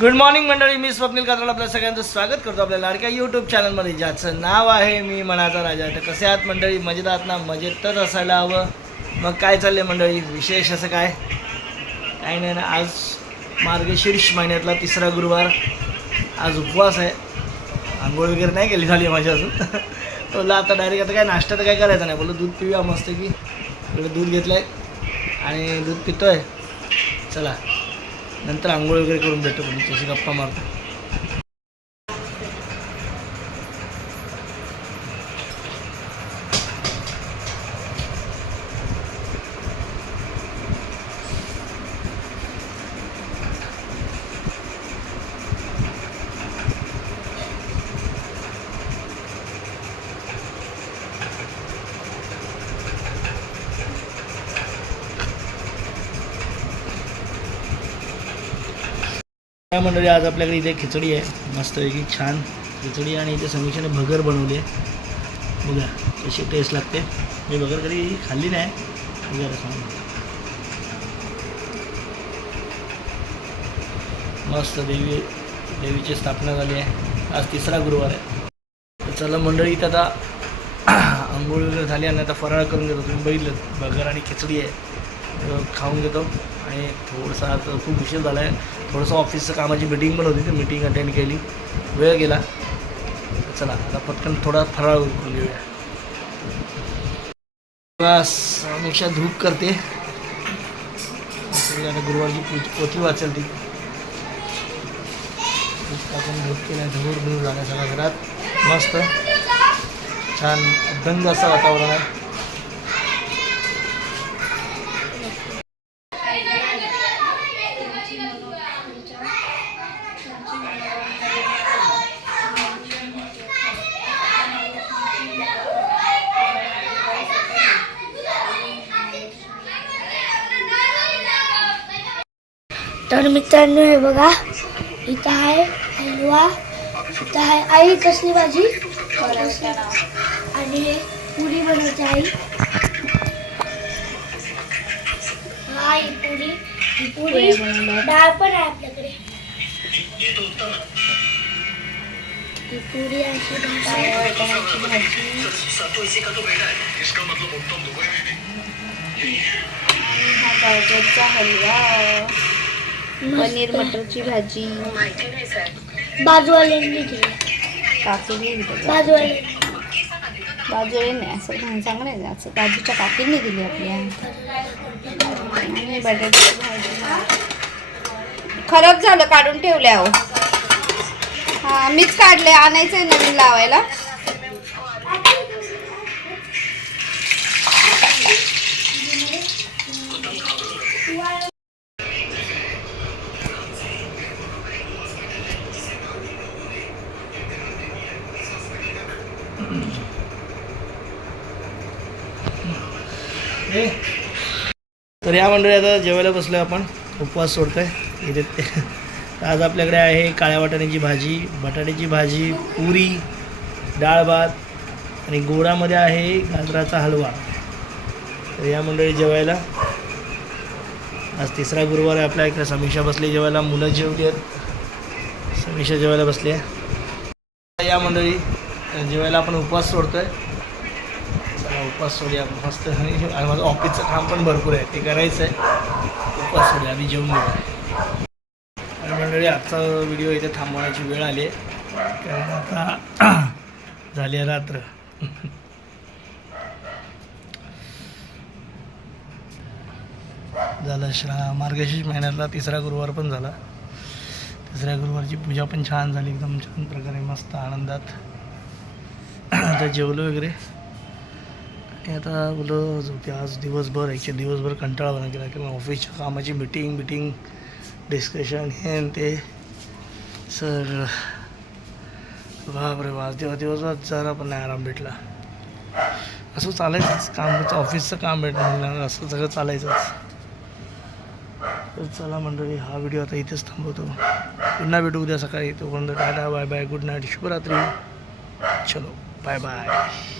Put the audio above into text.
Good morning मंडळी. मी स्वप्नील कात्रड आपल्या सगळ्यांचं स्वागत करतो आपल्या लाडक्या यूट्यूब चॅनलमध्ये ज्याचं नाव आहे मी मनाचा राजा. तर कसे आहात मंडळी? मजेत आहात ना? मजेतच असायला हवं. मग काय चाललंय मंडळी? विशेष असं काय? काही नाही ना. आज मार्गशीर्ष महिन्यातला तिसरा गुरुवार. आज उपवास आहे. आंघोळ वगैरे नाही केली झाली माझी अजून. बोललं आता डायरेक्ट आता काय नाश्ता तर काय करायचा नाही. बोललं दूध पिऊया मस्त की. इकडे दूध घेतलं आहे आणि दूध पितो आहे चला. नंतर आंघोळ वगैरे करून भेटतो तुमच्याशी गप्पा मारतो. काय मंडळी आज आपल्याकडे इथे खिचडी आहे. मस्तपैकी छान खिचडी आणि इथे समीक्षाने भगर बनवली आहे. बघा कशी टेस्ट लागते. मी भगर कधी खाल्ली नाही. बघा सांग मस्त देवी देवीची स्थापना झाली आहे. आज तिसरा गुरुवार आहे. चला मंडळी इथं आता आंघोळ वगैरे झाली आणि आता फराळ करून घेतो. तुम्ही बघितलं भगर आणि खिचडी आहे. खाऊन घेतो. आणि थोडंसं आज खूप उशीर झाला आहे थोडंसं ऑफिसचं कामाची मिटिंग पण होती ती मिटिंग अटेंड केली. वेळ गेला. चला आता पटकन थोडा फराळ करून घेऊया. बस धूप करते. आता गुरुवारची पूज पोथी वाचेल ती टाकून धूप केलं धूर धूर झाला सगळ्या घरात. मस्त. छान अभंग असं वातावरण आहे. तर मित्रांनो हे बघा. इथं आहे हलवा. इथं आहे आई कसली भाजी? आणि हे पुरी बनवते आई. आई पुरी. पुरी. डाळ पण आहे आपल्याकडे. पुरी अशी भाजी. हलवा. पनीर. मटरची भाजी. बाजूवाल्यांनी दिली काकीने बाजूवाले बाजूने नाही असं म्हण सांग नाही असं बाजूच्या काकीने दिली आपल्या आणि बटाट्याची भाजी. खराब झालं काढून ठेवल्या अहो. हा मीच काढले आणायचंय नवीन लावायला. तर या मंडळी आता जेवायला बसलो आपण. उपवास सोडतोय. इथे आज आपल्याकडे आहे काळ्या वाटाण्याची भाजी बटाट्याची भाजी पुरी डाळ भात आणि गोडामध्ये आहे गाजराचा हलवा. तर या मंडळी जेवायला. आज तिसरा गुरुवार आहे आपल्या इकडे समीक्षा बसली जेवायला. मुलं जेवली आहेत. समीक्षा जेवायला बसली आहे. या मंडळी जेवायला आपण उपवास सोडतोय. चला उपवास सोडूया मस्त आणि माझं ऑफिसचं काम पण भरपूर आहे. ते करायचं आहे उपवास सोडूया आम्ही जेवून घेऊ. आणि मंडळी आजचा व्हिडिओ इथे थांबवण्याची वेळ आली आहे. कारण आता झाली आहे रात्र. झालं श्रा मार्गशीर्ष महिन्यातला तिसरा गुरुवार पण झाला. तिसऱ्या गुरुवारची पूजा पण छान झाली. एकदम छान प्रकारे मस्त आनंदात. आता जेवलो वगैरे. आणि आता बोलो ते आज दिवसभर ॲक्च्युली दिवसभर कंटाळा बना केला किंवा ऑफिसच्या कामाची मिटिंग मिटिंग डिस्कशन हे आणि ते. सर बापरे वाज तेव्हा दिवसभर जरा पण नाही आराम भेटला. असं चालायचंच काम म्हणजे ऑफिसचं काम भेटणं असं सगळं चालायचंच. तर चला मंडळी हा व्हिडिओ आता इथेच थांबवतो. पुन्हा भेटू उद्या सकाळी. तोपर्यंत tata bye bye good night शुभरात्री. चलो बाय बाय